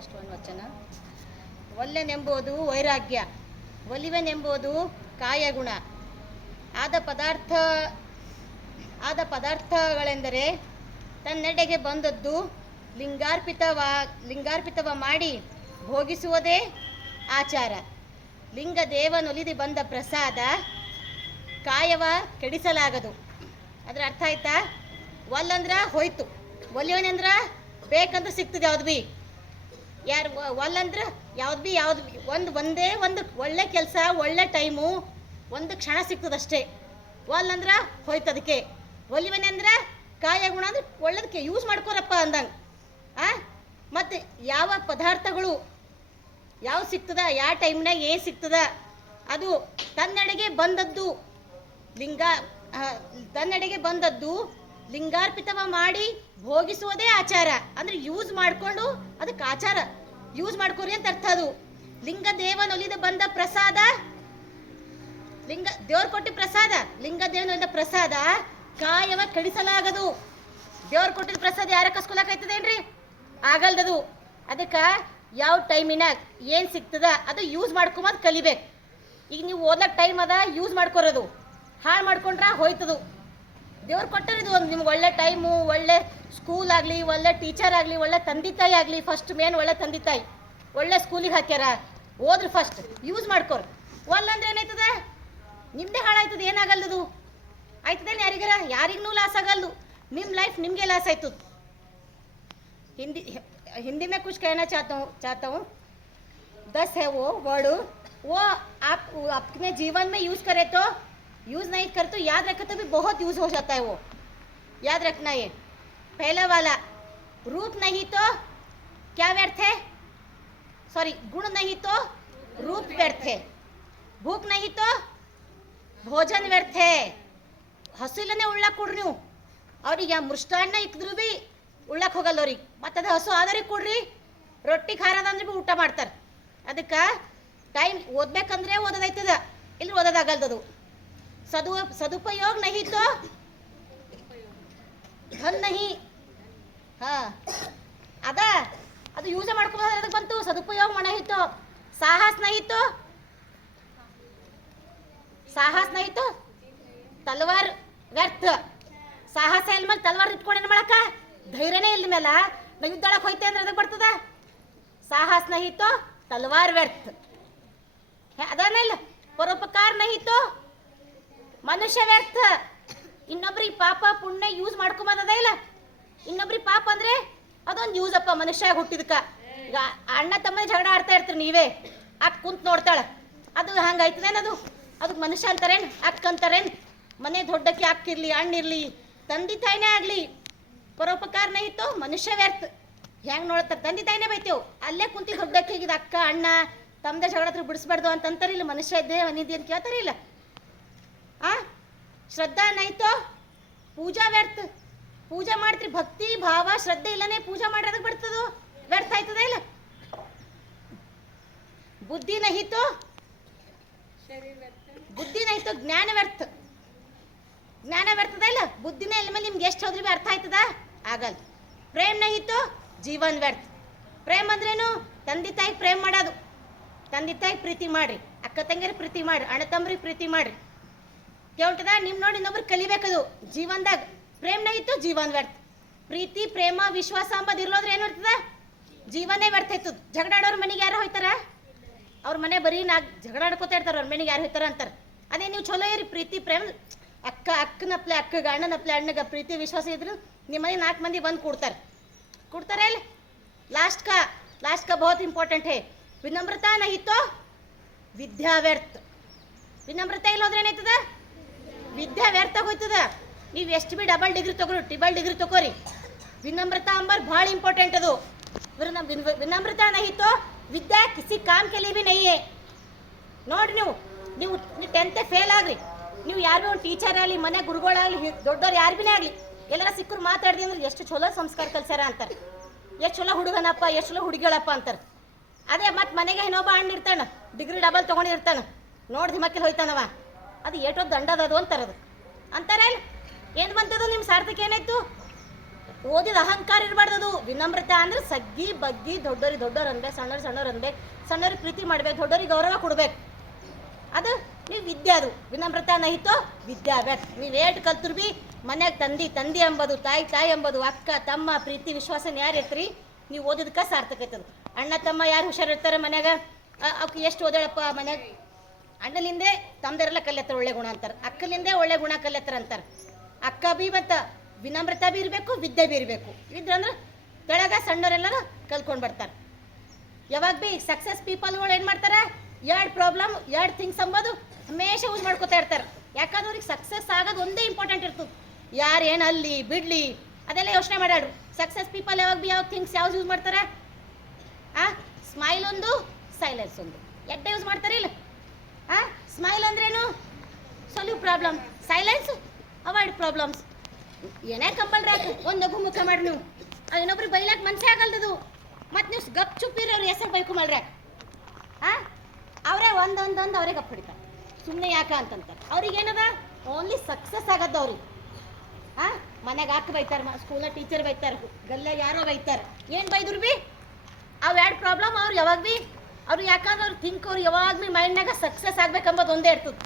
First ಒಂದು ವಚನ. ಒಲ್ಲೆನೆಂಬುದು ವೈರಾಗ್ಯ, ಒಲಿವೆನೆಂಬುದು ಕಾಯಗುಣ. ಆದ ಪದಾರ್ಥಗಳೆಂದರೆ ತನ್ನೆಡೆಗೆ ಬಂದದ್ದು ಲಿಂಗಾರ್ಪಿತವ ಮಾಡಿ ಭೋಗಿಸುವುದೇ ಆಚಾರ. ಲಿಂಗ ದೇವನೊಲಿದು ಬಂದ ಪ್ರಸಾದ ಕಾಯವ ಕೆಡಿಸಲಾಗದು. ಅದ್ರ ಅರ್ಥ ಆಯ್ತಾ? ಒಲ್ಲಂದ್ರ ಹೋಯ್ತು, ಒಲಿಯೋನಂದ್ರ ಬೇಕಂತ ಸಿಗ್ತದೆ. ಯಾವ್ದು ಬಿ ಯಾರು ಒಲ್ಲಂದ್ರೆ ಯಾವ್ದು ಬಿ ಒಂದೇ ಒಂದು ಒಳ್ಳೆ ಕೆಲಸ, ಒಳ್ಳೆ ಟೈಮು, ಒಂದು ಕ್ಷಣ ಸಿಗ್ತದಷ್ಟೇ. ಒಲ್ಲಂದ್ರೆ ಹೋಯ್ತು. ಅದಕ್ಕೆ ಒಲಿವನಂದ್ರೆ ಕಾಯ ಗುಣ ಅಂದ್ರೆ ಒಳ್ಳೇದಕ್ಕೆ ಯೂಸ್ ಮಾಡ್ಕೋರಪ್ಪ ಅಂದಂಗೆ. ಮತ್ತು ಯಾವ ಪದಾರ್ಥಗಳು ಯಾವ ಸಿಗ್ತದ, ಯಾವ ಟೈಮ್ನಾಗ ಏನು ಸಿಗ್ತದ, ಅದು ತನ್ನೆಡೆಗೆ ಬಂದದ್ದು ಲಿಂಗಾರ್ಪಿತವ ಮಾಡಿ ಭೋಗಿಸುವುದೇ ಆಚಾರ. ಅಂದ್ರೆ ಯೂಸ್ ಮಾಡಿಕೊಂಡು ಅದಕ್ಕೆ ಆಚಾರ ಯೂಸ್ ಮಾಡ್ಕೋರಿ ಅಂತ ಅರ್ಥ. ಅದು ಲಿಂಗ ದೇವನೊಲಿದು ಬಂದ ಪ್ರಸಾದ, ದೇವ್ರು ಕೊಟ್ಟ ಪ್ರಸಾದ, ಲಿಂಗ ದೇವನೊಲಿದ ಪ್ರಸಾದ ಕಾಯವ ಕೆಡಿಸಲಾಗದು. ದೇವ್ರು ಕೊಟ್ಟಿದ ಪ್ರಸಾದ ಯಾರ ಕಸ್ಕೊಳಕಾಯ್ತದೇನ್ರಿ? ಆಗಲ್ದದು. ಅದಕ್ಕೆ ಯಾವ ಟೈಮಿನಾಗ ಏನು ಸಿಗ್ತದ ಅದು ಯೂಸ್ ಮಾಡ್ಕೊಂಬದು ಕಲಿಬೇಕು. ಈಗ ನೀವು ಓದ್ಲಕ್ಕೆ ಟೈಮ್ ಅದ, ಯೂಸ್ ಮಾಡ್ಕೊರೋದು. ಹಾಳು ಮಾಡ್ಕೊಂಡ್ರೆ ಹೋಯ್ತದು. ದೇವ್ರು ಕೊಟ್ಟರಿದು ಒಂದು ನಿಮ್ಗೆ ಒಳ್ಳೆ ಟೈಮು, ಒಳ್ಳೆ ಸ್ಕೂಲ್ ಆಗಲಿ, ಒಳ್ಳೆ ಟೀಚರ್ ಆಗಲಿ, ಒಳ್ಳೆ ತಂದೆ ತಾಯಿ ಆಗಲಿ. ಫಸ್ಟ್ ಮೇನ್ ಒಳ್ಳೆ ತಂದೆ ತಾಯಿ, ಒಳ್ಳೆ ಸ್ಕೂಲಿಗೆ ಹಾಕ್ಯಾರ, ಹೋದ್ರೆ ಫಸ್ಟ್ ಯೂಸ್ ಮಾಡ್ಕೊರಿ. ಒಲ್ಲಂದ್ರೆ ಏನಾಯ್ತದ? ನಿಮ್ಮದೇ ಹಾಳಾಯ್ತದ. ಏನಾಗಲ್ಲದು ಆಯ್ತದೇನು? ಯಾರಿಗೂ ಲಾಸ್ ಆಗಲ್ದು. ನಿಮ್ಮ ಲೈಫ್ ನಿಮಗೆ ಲಾಸ್ ಆಯ್ತದ. हिंदी में कुछ कहना चाहता हूँ 10 है वो वर्ड, वो आप अपने जीवन में यूज़ करें तो यूज़ नहीं करे तो याद रखे तो भी बहुत यूज़ हो जाता है. वो याद रखना. ये पहला वाला, रूप नहीं तो क्या व्यर्थ है, सॉरी गुण नहीं तो रूप व्यर्थ है, भूख नहीं तो भोजन व्यर्थ है. ಹಸಿಲನೇ ಉಳ್ಳಕ್ಕೆ ಕೊಡ್ರಿ ನೀವು. ಅವ್ರಿಗೆ ಮೃಷ್ಟಾನ್ನ ಇಕ್ಕಿದ್ರು ಭೀ ಉಳ್ಳಕ್ಕೆ ಹೋಗಲ್ಲ ಅವ್ರಿಗೆ. ಮತ್ತು ಅದು ಹಸು ಆದರಿಗೆ ಕೊಡ್ರಿ, ರೊಟ್ಟಿ ಖಾರದ ಅಂದ್ರೆ ಭೀ ಊಟ ಮಾಡ್ತಾರೆ. ಅದಕ್ಕೆ ಟೈಮ್ ಓದ್ಬೇಕಂದ್ರೆ ಓದೋದೈತದ, ಇಲ್ಲಿ ಓದೋದಾಗಲ್ದದು. ಸದುಪಯೋಗ ನಹಿ ತೋ ಧನ್ ನಹಿ. ಅದು ಯೂಸ್ ಮಾಡ್ಕೋಬೋದು. ಅದಕ್ಕೆ ಬಂತು ಸದುಪಯೋಗ ನಹಿತ್ತು. ಸಾಹಸ ನಹಿತ್ತು ತಲವಾರ್ ವ್ಯರ್ಥ. ಸಾಹಸ ಇಲ್ಲ ಮೇಲೆ ತಲವಾರ್ ಇಟ್ಕೊಂಡು ಏನು ಮಾಡಕ್ಕ? ಧೈರ್ಯನೇ ಇಲ್ಲ ಮೇಲೆ ನಾವು ಯುದ್ಧೊಳಕ್ಕೆ ಹೋಯ್ತೆ ಅಂದ್ರೆ ಅದಕ್ಕೆ ಬರ್ತದ. ಸಾಹಸ ನಹಿತ್ತು ತಲವಾರ್ ವ್ಯರ್ಥ. ಅದಾನ ಇಲ್ಲ. ಪರೋಪಕಾರ ನಹಿತ್ತು ಮನುಷ್ಯ ವ್ಯರ್ಥ. ಇನ್ನೊಬ್ರಿಗೆ ಪಾಪ ಪುಣ್ಯ ಯೂಸ್ ಮಾಡ್ಕೊಂಬದ ಇಲ್ಲ. ಇನ್ನೊಬ್ರಿಗೆ ಪಾಪ ಅಂದ್ರೆ ಅದೊಂದು ಯೂಸ್ ಅಪ್ಪ ಮನುಷ್ಯ ಹುಟ್ಟಿದಕ್ಕ. ಈಗ ಅಣ್ಣ ತಮ್ಮ ಜಗಳ ಆಡ್ತಾ ಇರ್ತೀರಿ, ನೀವೇ ಅಕ್ಕ ಕುಂತ್ ನೋಡ್ತಾಳೆ, ಅದು ಹಂಗಾಯ್ತದೇನದು? ಅದಕ್ಕೆ ಮನುಷ್ಯ ಅಂತಾರೇನು? ಅಕ್ಕ ಅಂತಾರೇನು? ಮನೆ ದೊಡ್ಡಕ್ಕೆ ಅಕ್ಕಿರ್ಲಿ, ಅಣ್ಣಿರ್ಲಿ, ತಂದೆ ತಾಯಿನೇ ಆಗಲಿ, ಪರೋಪಕಾರ ನಹಿತ್ತು ಮನುಷ್ಯ ವ್ಯರ್ಥ. ಹೆಂಗೆ ನೋಡ್ತಾರೆ? ತಂದೆ ತಾಯಿನೇ ಬೈತೇವು, ಅಲ್ಲೇ ಕುಂತಿ ದೊಡ್ಡಕ್ಕೆ ಹೀಗಿದ ಅಕ್ಕ ಅಣ್ಣ ತಮ್ಮದೇ ಜಗಳ ಹತ್ರ ಬಿಡಿಸ್ಬಾರ್ದು ಅಂತಂತಾರಿಲ್ಲ. ಮನುಷ್ಯ ಇದ್ದೇ ನಿಧಿ ಅಂತ ಕೇಳ್ತಾರಿಲ್ಲ. ಶ್ರದ್ಧಾ ನೈತೋ ಪೂಜಾ ವ್ಯರ್ಥ. ಪೂಜೆ ಮಾಡ್ತೀರಿ, ಭಕ್ತಿ ಭಾವ ಶ್ರದ್ಧೆ ಇಲ್ಲನೇ ಪೂಜೆ ಮಾಡೋದಕ್ಕೆ ಬರ್ತದೋ? ವ್ಯರ್ಥ ಆಯ್ತದ ಇಲ್ಲ. ಬುದ್ಧಿ ನಹಿತೋ ಜ್ಞಾನ ವ್ಯರ್ಥ. ಜ್ಞಾನ ವ್ಯರ್ಥದ ಇಲ್ಲ. ಬುದ್ಧಿನೇ ಇಲ್ಲ ಮೇಲೆ ನಿಮ್ಗೆ ಎಷ್ಟು ಹೋದ್ರಿ ಭೀ ಅರ್ಥ ಆಯ್ತದ? ಆಗಲ್ಲ. ಪ್ರೇಮ್ ನಹಿತ್ತು ಜೀವನ್ ವ್ಯರ್ಥ. ಪ್ರೇಮ್ ಅಂದ್ರೇನು? ತಂದೆ ತಾಯಿ ಪ್ರೇಮ್ ಮಾಡೋದು. ತಂದೆ ತಾಯಿ ಪ್ರೀತಿ ಮಾಡ್ರಿ, ಅಕ್ಕ ತಂಗಿಯರಿಗೆ ಪ್ರೀತಿ ಮಾಡ್ರಿ, ಅಣ್ಣ ತಮ್ಮರಿಗೆ ಪ್ರೀತಿ ಮಾಡ್ರಿ. ಕೇಳ್ತದ? ನಿಮ್ಮ ನೋಡಿ ಇನ್ನೊಬ್ರು ಕಲಿಬೇಕದು ಜೀವನದಾಗ. ಪ್ರೇಮ್ ನಹಿತ್ತು ಜೀವನ್ ವ್ಯರ್ಥ. ಪ್ರೀತಿ ಪ್ರೇಮ ವಿಶ್ವಾಸ ಅಂಬದು ಇರ್ಲೋದ್ರೆ ಏನು ಇರ್ತದ? ಜೀವನೇ ವ್ಯರ್ಥ ಆಯ್ತದ. ಜಗಳಾಡೋರು ಮನೆಗೆ ಯಾರು ಹೋಯ್ತಾರ? ಅವ್ರ ಮನೆ ಬರೀ ಜಗಳ ಆಡ್ಕೋತಾ ಇರ್ತಾರೆ, ಅವ್ರ ಮನೆಗೆ ಯಾರು ಹೋಯ್ತಾರ ಅಂತಾರೆ. ಅದೇ ನೀವು ಚಲೋ ಇರಿ, ಪ್ರೀತಿ ಪ್ರೇಮ ಅಕ್ಕನಪ್ಲೆ ಅಕ್ಕಗೆ, ಅಣ್ಣನಪ್ಲೆ ಅಣ್ಣಗೆ ಪ್ರೀತಿ ವಿಶ್ವಾಸ ಇದ್ರು ನಿಮ್ಮ ಮನೆ 4 ಮಂದಿ ಬಂದು ಕೊಡ್ತಾರೆ ಇಲ್ಲ. लास्ट का बहुत इंपॉर्टेंट है, विनम्रता नहीं तो विद्या व्यर्थ. ವಿನಮ್ರತೆ ಇಲ್ಲ ಹೋದ್ರೆ ಏನಾಯ್ತದ? ವಿದ್ಯಾ ವ್ಯರ್ಥ ಹೋಯ್ತದ. ನೀವು ಎಷ್ಟು ಬಿ ಡಬಲ್ ಡಿಗ್ರಿ ತಗೋರಿ, ಟ್ರಿಬಲ್ ಡಿಗ್ರಿ ತಗೋರಿ, ವಿನಮ್ರತಾ ಅಂಬರ್ ಭಾಳ ಇಂಪಾರ್ಟೆಂಟ್. ಅದು ವಿನಮ್ರತಾ नहीं तो ವಿದ್ಯಾ किसी काम के लिए भी नहीं है. ನೋಡ್ರಿ, ನೀವು 10th ಫೇಲ್ ಆಗ್ರಿ, ನೀವು ಯಾರು ಭೀ ಒಂದು ಟೀಚರ್ ಆಗಲಿ, ಮನೆ ಗುರುಗಳಾಗಲಿ, ದೊಡ್ಡವ್ರು ಯಾರು ಭೀ ಆಗಲಿ, ಎಲ್ಲರ ಸಿಕ್ಕರು ಮಾತಾಡ್ದಿ ಅಂದ್ರೆ ಎಷ್ಟು ಚಲೋ ಸಂಸ್ಕಾರ ಕಲ್ಸ್ಯಾರ ಅಂತಾರೆ. ಎಷ್ಟು ಚಲೋ ಹುಡುಗನಪ್ಪ, ಎಷ್ಟು ಚಲೋ ಹುಡುಗಿಗಳಪ್ಪ ಅಂತಾರೆ. ಅದೇ ಮತ್ತು ಮನೆಗೆ ಇನ್ನೊಬ್ಬ ಹಣ್ಣು ಇರ್ತಾನೆ, ಡಿಗ್ರಿ ಡಬಲ್ ತೊಗೊಂಡಿರ್ತಾನೆ, ನೋಡಿ ಮಕ್ಕಳು ಹೋಯ್ತಾನವ, ಅದು ಏಟೋ ದಂಡದದು ಅಂತಾರದು ಅಂತಾರೆ. ಏನು ಬಂತದು? ನಿಮ್ಮ ಸಾರ್ಥಕ ಏನಾಯ್ತು? ಓದಿದ ಅಹಂಕಾರ ಇರಬಾರ್ದು. ವಿನಮ್ರತೆ ಅಂದ್ರೆ ಸಗ್ಗಿ ಬಗ್ಗಿ ದೊಡ್ಡೋರು ಅನ್ಬೇಕು, ಸಣ್ಣವ್ರು ಅನ್ಬೇಕು, ಸಣ್ಣವ್ರಿಗೆ ಪ್ರೀತಿ ಮಾಡ್ಬೇಕು, ದೊಡ್ಡೋರಿಗೆ ಗೌರವ ಕೊಡ್ಬೇಕು. ಅದು ನೀವು ವಿದ್ಯೆ. ಅದು ವಿನಮ್ರತಾ ನಹಿತೋ ವಿದ್ಯಾ ವ್ಯರ್ಥ. ನೀವು ಏಟು ಕಲ್ತರು ಬಿ ಮನ್ಯಾಗ ತಂದಿ ಎಂಬುದು, ತಾಯಿ ಎಂಬುದು, ಅಕ್ಕ ತಮ್ಮ ಪ್ರೀತಿ ವಿಶ್ವಾಸನ ಯಾರು ಇರ್ತೀರಿ ನೀವು ಓದಿದಕ್ಕೆ ಸಾರ್ಥಕ ಐತದ. ಅಣ್ಣ ತಮ್ಮ ಯಾರು ಹುಷಾರಿರ್ತಾರೆ ಮನ್ಯಾಗ, ಅವಕ್ಕೆ ಎಷ್ಟು ಓದಾಳಪ್ಪ ಮನ್ಯಾಗ, ಅಣ್ಣಲಿಂದೇ ತಮ್ಮದರೆಲ್ಲ ಕಲ್ಯತ್ತರ ಒಳ್ಳೆ ಗುಣ ಅಂತಾರೆ, ಅಕ್ಕಲಿಂದೇ ಒಳ್ಳೆ ಗುಣ ಕಲ್ಯತ್ತರ ಅಂತಾರೆ. ಅಕ್ಕ ಬಿ ಮತ್ತು ವಿನಮ್ರತಾ ಬಿ ಇರಬೇಕು, ವಿದ್ಯೆ ಬಿ ಇರಬೇಕು. ಇದ್ರಂದ್ರೆ ಕೆಳಗ ಸಣ್ಣವರೆಲ್ಲರೂ ಕಲ್ತ್ಕೊಂಡು ಬರ್ತಾರೆ. ಯಾವಾಗ ಬಿ ಸಕ್ಸಸ್ ಪೀಪಲ್ಗಳು ಏನು ಮಾಡ್ತಾರೆ, ಎರಡು ಪ್ರಾಬ್ಲಮ್ ಎರಡು ಥಿಂಗ್ಸ್ ಅಂಬೋದು ಹಮೇಶ ಯೂಸ್ ಮಾಡ್ಕೊತಾ ಇರ್ತಾರೆ. ಯಾಕಂದ್ರೆ ಅವ್ರಿಗೆ ಸಕ್ಸಸ್ ಆಗೋದು ಒಂದೇ ಇಂಪಾರ್ಟೆಂಟ್ ಇರ್ತದೆ. ಯಾರು ಏನು ಅಲ್ಲಿ ಬಿಡಲಿ ಅದೆಲ್ಲ ಯೋಚನೆ ಮಾಡ್ಯಾಡ್ರು. ಸಕ್ಸಸ್ ಪೀಪಲ್ ಯಾವಾಗ ಬಿ ಯಾವ ಥಿಂಗ್ಸ್ ಯಾವ್ದು ಯೂಸ್ ಮಾಡ್ತಾರೆ, ಸ್ಮೈಲ್ ಒಂದು, ಸೈಲೆನ್ಸ್ ಒಂದು, ಎಡ್ಡೆ ಯೂಸ್ ಮಾಡ್ತಾರೆ ಇಲ್ಲ. ಸ್ಮೈಲ್ ಅಂದ್ರೇನು solve problem, silence avoid problems. ಏನೇ ಕಂಪಲ್ರಿ ಆಯ್ತು ಒಂದು ನಗು ಮುಖ ಮಾಡಿ ನೀವು ಇನ್ನೊಬ್ರಿಗೆ ಬೈಲಾಕ ಮನಸ್ಸೇ ಆಗಲ್ದದು. ಮತ್ತು ನೀವು ಗಪ್ ಚುಪ್ಪಿರಿ ಅವ್ರ ಹೆಸರು ಬೈಕು ಮಾಡ್ರಿ ಅವರೇ ಒಂದೊಂದೊಂದು ಅವರೇ ಗಪ್ ಹಿಡಿತಾರೆ. ಸುಮ್ಮನೆ ಯಾಕೆ ಅಂತಂತಾರೆ. ಅವ್ರಿಗೆ ಏನದ ಓನ್ಲಿ ಸಕ್ಸಸ್ ಆಗದ ಅವ್ರಿಗೆ. ಮನೆಗೆ ಹಾಕಿ ಬೈತಾರೆ, ಸ್ಕೂಲ್ನ ಟೀಚರ್ ಬೈತಾರೆ, ಗಲ್ಲ ಯಾರೋ ಬೈತಾರೆ, ಏನು ಬೈದ್ರು ಬಿ ಅವು ಎರಡು ಪ್ರಾಬ್ಲಮ್ ಅವ್ರು ಯಾವಾಗ ಬಿ ಅವ್ರು ಯಾಕಂದ್ರೆ ಅವ್ರು ಥಿಂಕ್ ಅವ್ರು ಯಾವಾಗ ಬಿ ಮೈಂಡ್ನಾಗ ಸಕ್ಸಸ್ ಆಗ್ಬೇಕಂಬೋದು ಒಂದೇ ಇರ್ತದೆ.